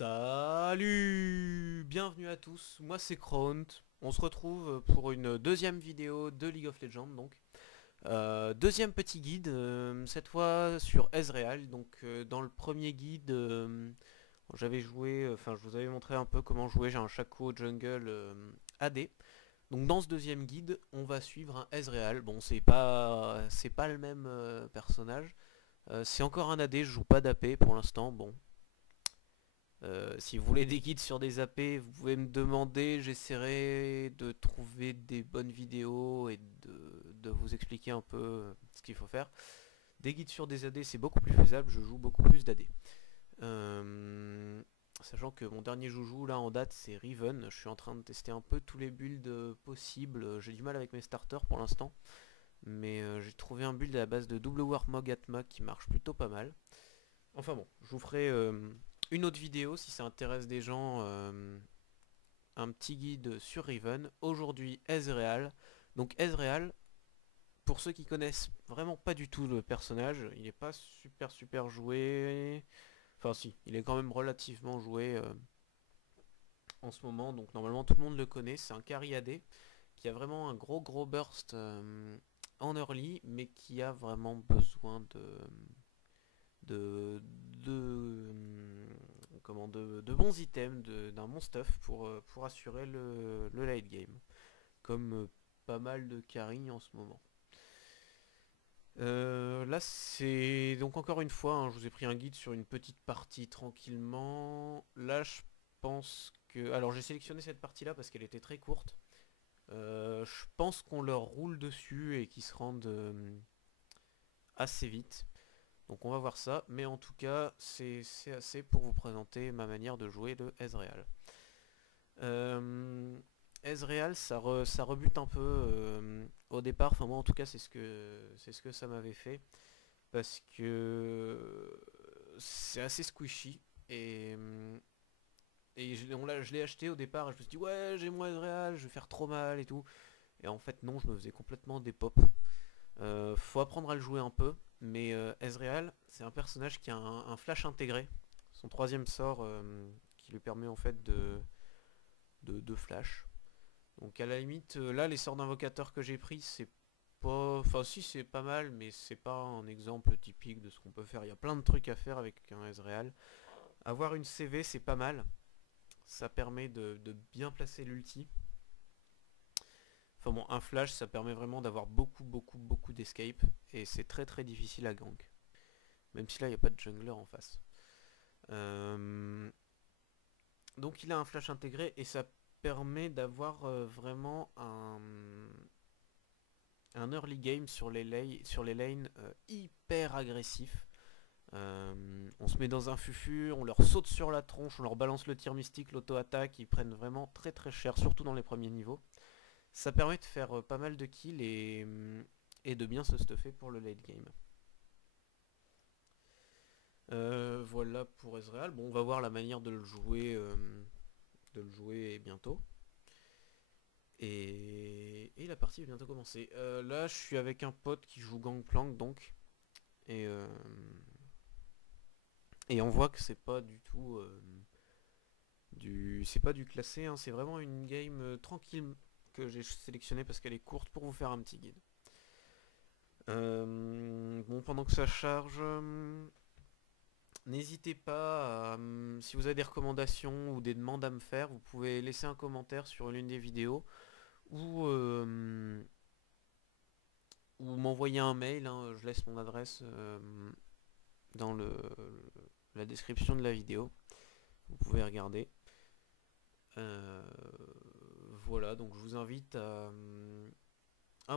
Salut! Bienvenue à tous, moi c'est Kraunt. On se retrouve pour une deuxième vidéo de League of Legends donc. Deuxième petit guide, cette fois sur Ezreal. Donc dans le premier guide, j'avais joué, enfin je vous avais montré un peu comment jouer, j'ai un Shaco jungle AD. Donc dans ce deuxième guide, on va suivre un Ezreal. Bon c'est pas le même personnage. C'est encore un AD, je joue pas d'AP pour l'instant, bon. Si vous voulez des guides sur des AP, vous pouvez me demander, j'essaierai de trouver des bonnes vidéos et de vous expliquer un peu ce qu'il faut faire. Des guides sur des AD, c'est beaucoup plus faisable, je joue beaucoup plus d'AD. Sachant que mon dernier joujou là en date c'est Riven, je suis en train de tester un peu tous les builds possibles, j'ai du mal avec mes starters pour l'instant. Mais j'ai trouvé un build à la base de double Warmog Atma qui marche plutôt pas mal. Enfin bon, je vous ferai une autre vidéo si ça intéresse des gens, un petit guide sur Riven. Aujourd'hui Ezreal. Donc Ezreal, pour ceux qui connaissent vraiment pas du tout le personnage, il n'est pas super joué. Enfin si, il est quand même relativement joué en ce moment, donc normalement tout le monde le connaît. C'est un carry AD qui a vraiment un gros burst en early, mais qui a vraiment besoin de, de, de bons items, d'un bon stuff pour assurer le late game. Comme pas mal de carry en ce moment. Là c'est donc encore une fois, hein, je vous ai pris un guide sur une petite partie tranquillement. Là je pense que... Alors j'ai sélectionné cette partie là parce qu'elle était très courte. Je pense qu'on leur roule dessus et qu'ils se rendent assez vite. Donc on va voir ça, mais en tout cas c'est assez pour vous présenter ma manière de jouer le Ezreal. Euh, Ezreal ça rebute un peu au départ, enfin moi en tout cas c'est ce que ça m'avait fait. Parce que c'est assez squishy et je l'ai acheté au départ et je me suis dit ouais j'ai mon Ezreal, je vais faire trop mal et tout. Et en fait non, je me faisais complètement des pop. Faut apprendre à le jouer un peu, mais Ezreal, c'est un personnage qui a un flash intégré. Son troisième sort qui lui permet en fait de flash. Donc à la limite, là les sorts d'invocateur que j'ai pris, c'est pas... Enfin si c'est pas mal, mais c'est pas un exemple typique de ce qu'on peut faire. Il y a plein de trucs à faire avec un Ezreal. Avoir une CV c'est pas mal. Ça permet de bien placer l'ulti. Enfin bon, un flash, ça permet vraiment d'avoir beaucoup d'escape. Et c'est très difficile à gank. Même si là, il n'y a pas de jungler en face. Donc il a un flash intégré et ça permet d'avoir vraiment un early game sur les lanes hyper agressif. On se met dans un fufu, on leur saute sur la tronche, on leur balance le tir mystique, l'auto-attaque, ils prennent vraiment très cher, surtout dans les premiers niveaux. Ça permet de faire pas mal de kills et de bien se stuffer pour le late game. Voilà pour Ezreal. Bon, on va voir la manière de le jouer bientôt. Et la partie va bientôt commencer. Là, je suis avec un pote qui joue Gangplank donc. Et, euh, et on voit que c'est pas du tout c'est pas du classé, hein, c'est vraiment une game tranquille que j'ai sélectionnée parce qu'elle est courte pour vous faire un petit guide. Bon, pendant que ça charge, n'hésitez pas à, si vous avez des recommandations ou des demandes à me faire, vous pouvez laisser un commentaire sur l'une des vidéos ou m'envoyer un mail, hein, je laisse mon adresse dans la description de la vidéo. Vous pouvez regarder. Euh, voilà, donc je vous invite à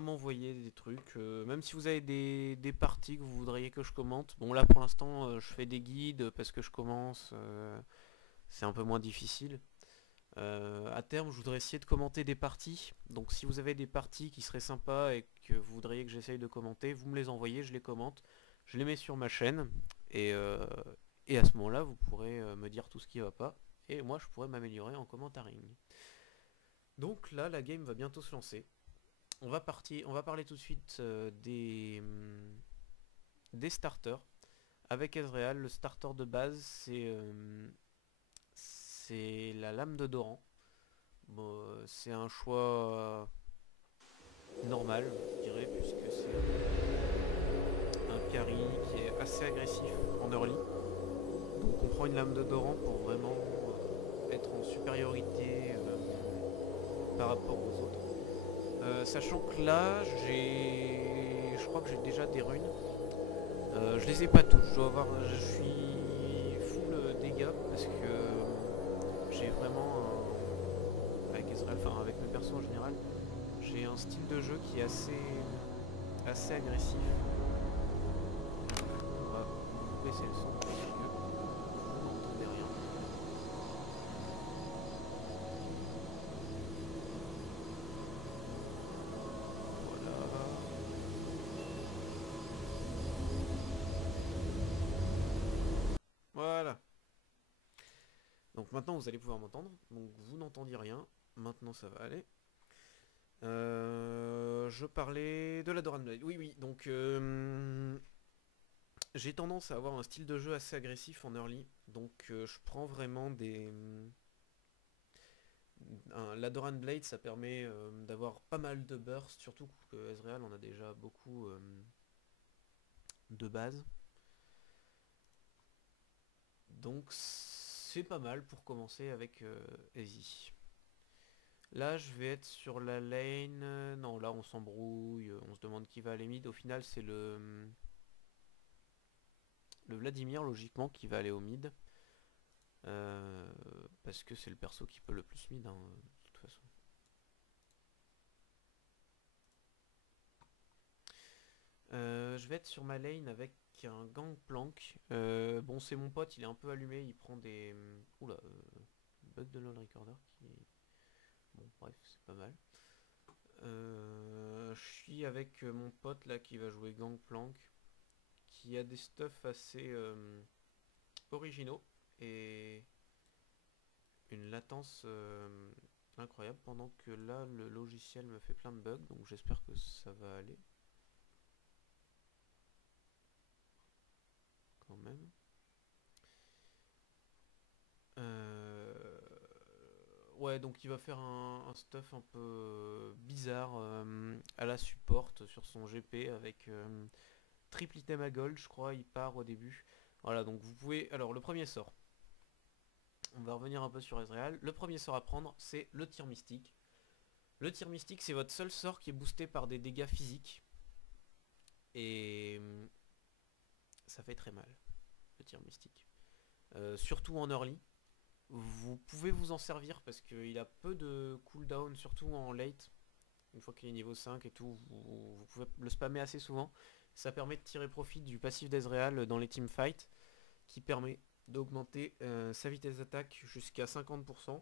m'envoyer des trucs, même si vous avez des parties que vous voudriez que je commente. Bon là pour l'instant je fais des guides parce que je commence, c'est un peu moins difficile. À terme je voudrais essayer de commenter des parties, donc si vous avez des parties qui seraient sympas et que vous voudriez que j'essaye de commenter, vous me les envoyez, je les commente, je les mets sur ma chaîne et à ce moment là vous pourrez me dire tout ce qui va pas et moi je pourrais m'améliorer en commentaring. Donc là la game va bientôt se lancer. On va parler tout de suite des starters. Avec Ezreal, le starter de base, c'est la lame de Doran. Bon, c'est un choix normal, je dirais, puisque c'est un carry qui est assez agressif en early. Donc on prend une lame de Doran pour vraiment être en supériorité par rapport aux autres. Sachant que là, je crois que j'ai déjà des runes. Je les ai pas toutes, je suis full dégâts parce que j'ai vraiment avec Ezreal, enfin avec mes persos en général, j'ai un style de jeu qui est assez agressif. On va baisser le son au milieu, vous n'entendez rien. Voilà. Voilà. Donc maintenant vous allez pouvoir m'entendre. Donc vous n'entendiez rien. Maintenant ça va aller. Je parlais de la Doran Blade. Oui, oui. Donc j'ai tendance à avoir un style de jeu assez agressif en early. Donc je prends vraiment la Doran Blade, ça permet d'avoir pas mal de burst, surtout que Ezreal on a déjà beaucoup de base. Donc c'est pas mal pour commencer avec Easy. Là je vais être sur la lane. Non, là on s'embrouille, on se demande qui va aller mid. Au final c'est le Vladimir logiquement qui va aller au mid. Parce que c'est le perso qui peut le plus mid hein, de toute façon. Je vais être sur ma lane avec un Gangplank. Bon c'est mon pote, il est un peu allumé, il prend des... Oula, bug de LoL Recorder qui... Bon bref, c'est pas mal. Je suis avec mon pote là qui va jouer Gangplank, qui a des stuffs assez originaux et une latence incroyable, pendant que là le logiciel me fait plein de bugs, donc j'espère que ça va aller quand même. Ouais, donc il va faire un stuff un peu bizarre à la support sur son GP avec triple item à gold, je crois, il part au début. Voilà, donc vous pouvez... Alors le premier sort, on va revenir un peu sur Ezreal. Le premier sort à prendre, c'est le tir mystique. Le tir mystique, c'est votre seul sort qui est boosté par des dégâts physiques. Et ça fait très mal, le tir mystique. Surtout en early. Vous pouvez vous en servir parce qu'il a peu de cooldown, surtout en late. Une fois qu'il est niveau 5 et tout, vous pouvez le spammer assez souvent. Ça permet de tirer profit du passif d'Ezreal dans les teamfights, qui permet d'augmenter sa vitesse d'attaque jusqu'à 50%,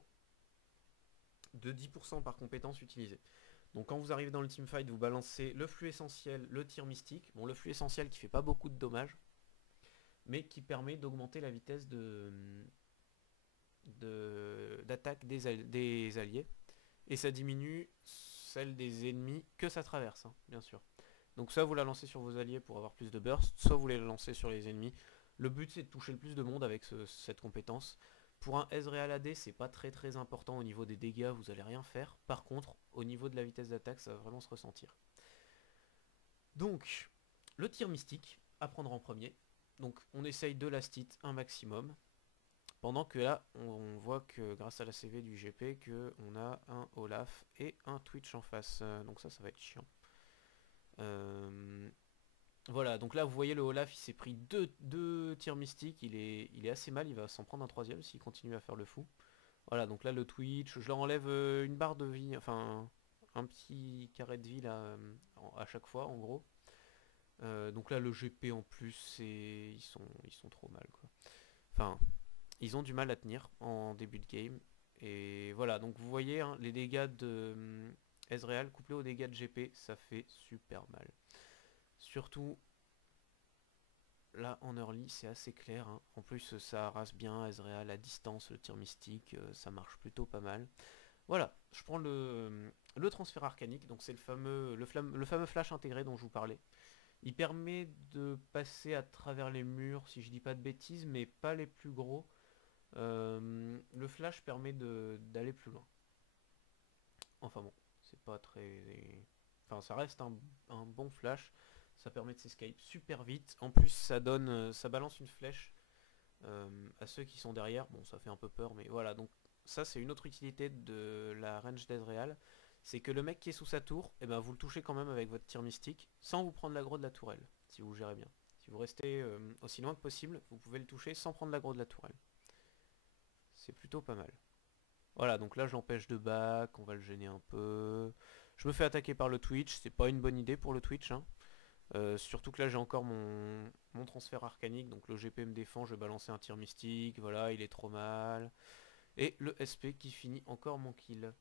de 10% par compétence utilisée. Donc quand vous arrivez dans le teamfight, vous balancez le flux essentiel, le tir mystique. Bon, le flux essentiel qui fait pas beaucoup de dommages, mais qui permet d'augmenter la vitesse d'attaque des alliés. Et ça diminue celle des ennemis que ça traverse, hein, bien sûr. Donc soit vous la lancez sur vos alliés pour avoir plus de burst, soit vous les lancez sur les ennemis. Le but c'est de toucher le plus de monde avec cette compétence. Pour un Ezreal AD, c'est pas très important au niveau des dégâts, vous allez rien faire. Par contre, au niveau de la vitesse d'attaque, ça va vraiment se ressentir. Donc, le tir mystique à prendre en premier. Donc on essaye de last hit un maximum. Pendant que là, on voit que grâce à la CV du GP, que on a un Olaf et un Twitch en face. Donc ça va être chiant. Voilà, donc là vous voyez le Olaf, il s'est pris deux tirs mystiques, il est assez mal, il va s'en prendre un troisième s'il continue à faire le fou. Voilà, donc là le Twitch, je leur enlève une barre de vie, enfin un petit carré de vie là à chaque fois en gros. Donc là le GP en plus, ils sont trop mal quoi. Enfin, ils ont du mal à tenir en début de game. Et voilà, donc vous voyez hein, les dégâts de Ezreal couplés aux dégâts de GP, ça fait super mal. Surtout là en early, c'est assez clair. Hein. En plus, ça rase bien Ezreal à distance, le tir mystique, ça marche plutôt pas mal. Voilà, je prends le transfert arcanique, donc c'est le fameux flash intégré dont je vous parlais. Il permet de passer à travers les murs, si je dis pas de bêtises, mais pas les plus gros. Le flash permet d'aller plus loin. Enfin bon, c'est pas très... Enfin, ça reste un bon flash. Ça permet de s'escape super vite. En plus, ça donne, ça balance une flèche à ceux qui sont derrière. Bon, ça fait un peu peur, mais voilà. Donc ça, c'est une autre utilité de la range d'Ezreal. C'est que le mec qui est sous sa tour, eh ben, vous le touchez quand même avec votre tir mystique, sans vous prendre l'aggro de la tourelle, si vous gérez bien. Si vous restez aussi loin que possible, vous pouvez le toucher sans prendre l'aggro de la tourelle. C'est plutôt pas mal. Voilà, donc là je l'empêche de back, on va le gêner un peu. Je me fais attaquer par le Twitch, c'est pas une bonne idée pour le Twitch, hein. Surtout que là j'ai encore mon transfert arcanique, donc le GP me défend, je vais balancer un tir mystique, voilà, il est trop mal. Et le SP qui finit encore mon kill.